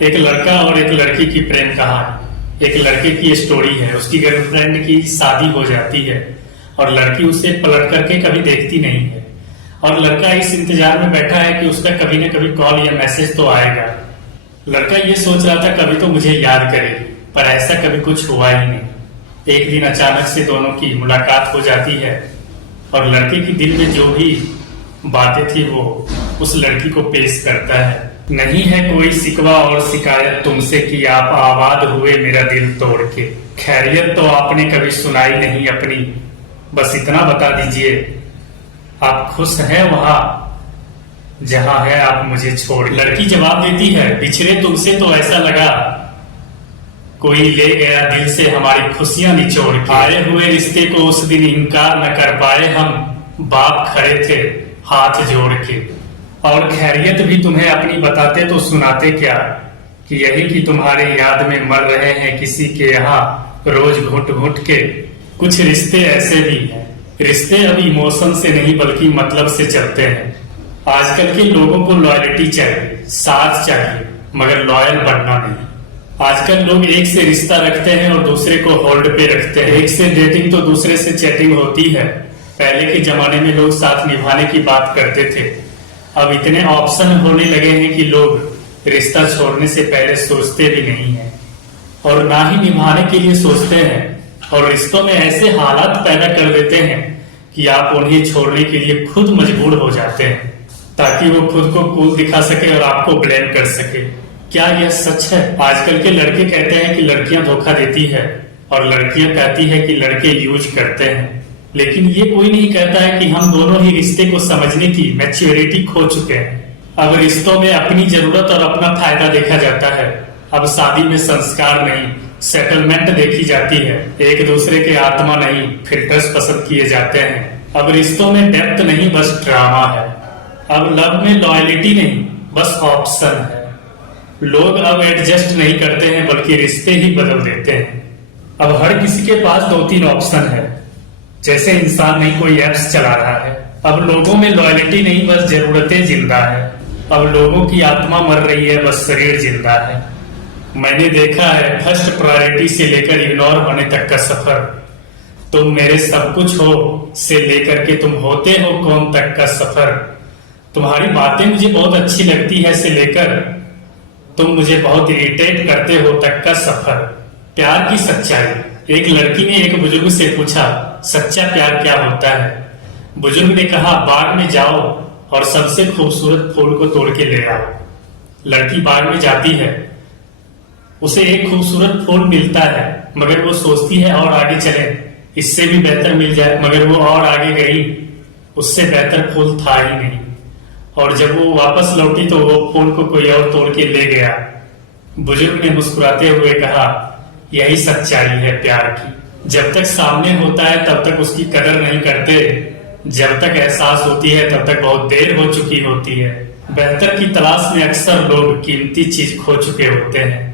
एक लड़का और एक लड़की की प्रेम कहानी। एक लड़के की स्टोरी है। उसकी गर्लफ्रेंड की शादी हो जाती है और लड़की उसे पलट करके कभी देखती नहीं है और लड़का इस इंतजार में बैठा है कि उसका कभी ना कभी कॉल या मैसेज तो आएगा। लड़का ये सोच रहा था कभी तो मुझे याद करेगी, पर ऐसा कभी कुछ हुआ ही नहीं। एक दिन अचानक से दोनों की मुलाकात हो जाती है और लड़के की दिल में जो भी बातें थी वो उस लड़की को पेश करता है। नहीं है कोई शिकवा और शिकायत तुमसे कि आप आबाद हुए मेरा दिल तोड़ के। खैरियत तो आपने कभी सुनाई नहीं अपनी, बस इतना बता दीजिए आप खुश हैं वहां जहां है आप मुझे छोड़। लड़की जवाब देती है, बिछड़े तुमसे तो ऐसा लगा कोई ले गया दिल से हमारी खुशियां निचोड़ के। आए हुए रिश्ते को उस दिन इनकार न कर पाए हम, बाप खड़े थे हाथ जोड़ के। और खैरियत भी तुम्हें अपनी बताते तो सुनाते क्या, कि यही कि तुम्हारे याद में मर रहे हैं किसी के यहाँ रोज घुट घुट के। कुछ रिश्ते ऐसे भी हैं, रिश्ते अब इमोशन से नहीं बल्कि मतलब से चलते हैं। आजकल के लोगों को लॉयल्टी चाहिए, साथ चाहिए, मगर लॉयल बनना नहीं। आजकल लोग एक से रिश्ता रखते हैं और दूसरे को होल्ड पे रखते हैं। एक से डेटिंग तो दूसरे से चैटिंग होती है। पहले के जमाने में लोग साथ निभाने की बात करते थे, अब इतने ऑप्शन होने लगे हैं कि लोग रिश्ता छोड़ने से पहले सोचते भी नहीं है और ना ही निभाने के लिए सोचते हैं और रिश्तों में ऐसे हालात पैदा कर देते हैं कि आप उन्हें छोड़ने के लिए खुद मजबूर हो जाते हैं ताकि वो खुद को कूल दिखा सके और आपको ब्लेम कर सके। क्या यह सच है? आजकल के लड़के कहते हैं कि लड़कियां धोखा देती है और लड़कियां कहती है कि लड़के यूज करते हैं, लेकिन ये कोई नहीं कहता है कि हम दोनों ही रिश्ते को समझने की मैच्योरिटी खो चुके हैं। अब रिश्तों में अपनी जरूरत और अपना फायदा देखा जाता है। अब शादी में संस्कार नहीं, सेटलमेंट देखी जाती है। एक दूसरे के आत्मा नहीं, फिल्टर्स पसंद किए जाते हैं। अब रिश्तों में डेप्थ नहीं, बस ड्रामा है। अब लव में लॉयलिटी नहीं, बस ऑप्शन है। लोग अब एडजस्ट नहीं करते हैं बल्कि रिश्ते ही बदल देते हैं। अब हर किसी के पास 2-3 ऑप्शन है, जैसे इंसान नहीं कोई एप्स चला रहा है। अब लोगों में लॉयल्टी नहीं, बस जरूरतें जिंदा है। अब लोगों की आत्मा मर रही है, बस शरीर जिंदा है। मैंने देखा है फर्स्ट प्रायोरिटी से लेकर इग्नोर होने तक का सफर। तुम मेरे सब कुछ हो से लेकर के तुम होते हो कौन तक का सफर। तुम्हारी बातें मुझे बहुत अच्छी लगती है से लेकर तुम मुझे बहुत इरिटेट करते हो तक का सफर। प्यार की सच्चाई। एक लड़की ने एक बुजुर्ग से पूछा, सच्चा प्यार क्या होता है? बुजुर्ग ने कहा, बाग में जाओ और सबसे खूबसूरत फूल को तोड़ के ले आओ। लड़की बाग में जाती है, उसे एक खूबसूरत फूल मिलता है, मगर वो सोचती है और आगे चले, इससे भी बेहतर मिल जाए। मगर वो और आगे गई, उससे बेहतर फूल था ही नहीं। और जब वो वापस लौटी तो वो फूल को कोई और तोड़ के ले गया। बुजुर्ग ने मुस्कुराते हुए कहा, यही सच्चाई है प्यार की। जब तक सामने होता है तब तक उसकी कदर नहीं करते, जब तक एहसास होती है तब तक बहुत देर हो चुकी होती है। बेहतर की तलाश में अक्सर लोग कीमती चीज खो चुके होते हैं।